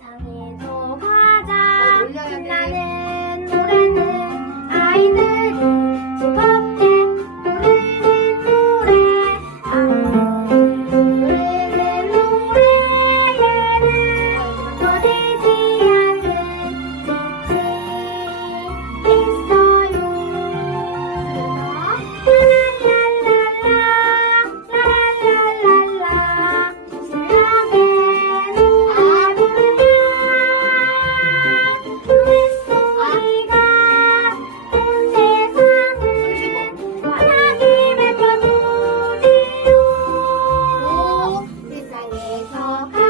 さん talk